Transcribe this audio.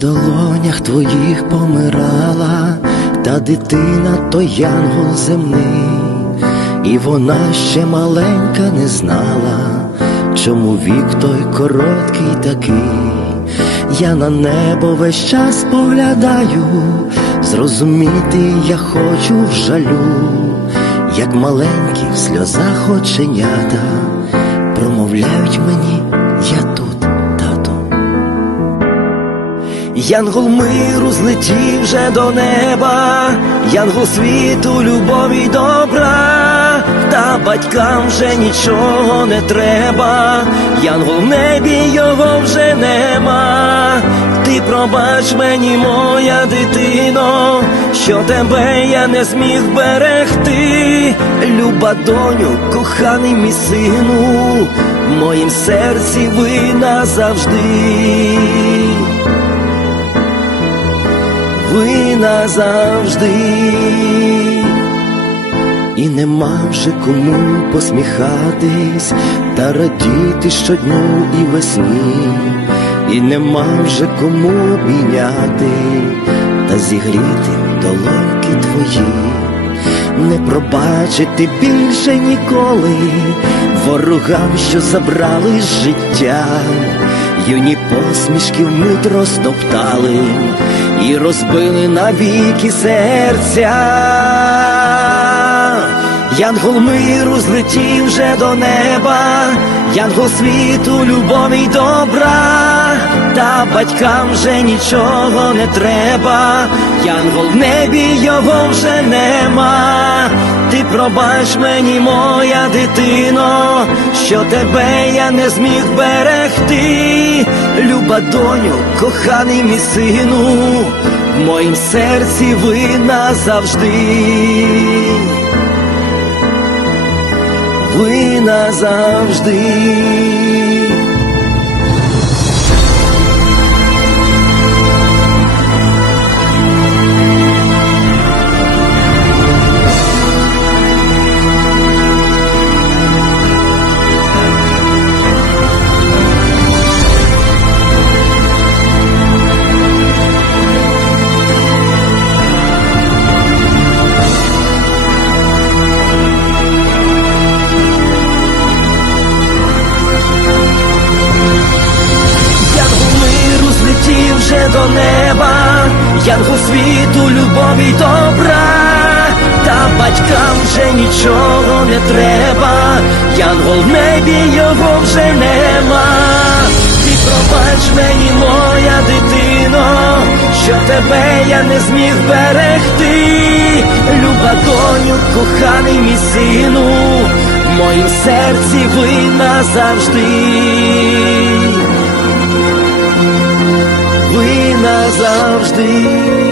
долонях твоїх помирала, та дитина то янгол земний, і вона ще маленька не знала, чому вік той короткий такий. Я на небо весь час поглядаю, зрозуміти я хочу в жалю, як маленькі в сльозах оченята, промовляють мені, Янгол миру злетів вже до неба, янгол світу, любові й добра, та батькам вже нічого не треба, янгол в небі його вже нема. Ти пробач мені, моя дитино, що тебе я не зміг берегти, люба доню, коханий мій сину, в моїм серці ви назавжди. Назавжди, і нема вже кому посміхатись та радіти щодню і весні, і нема вже кому обійняти та зігріти долоньки твої, не пробачити більше ніколи ворогам, що забрали життя юні посмішки вмить розтоптали і розбили навіки серця. Янгол миру злетів вже до неба, янгол світу, любові й добра, та батькам вже нічого не треба, янгол в небі його вже нема. Ти пробач мені, моя дитино, що тебе я не зміг берегти, люба доню, коханий мій сину, в моїм серці ви назавжди. Ви назавжди. Неба, янгол світу, любові добра, та батькам вже нічого не треба, янгол в небі його вже нема. Ти пробач мені, моя дитино, що тебе я не зміг берегти, люба доню, коханий мій сину, в моїм серці ви назавжди назавжди.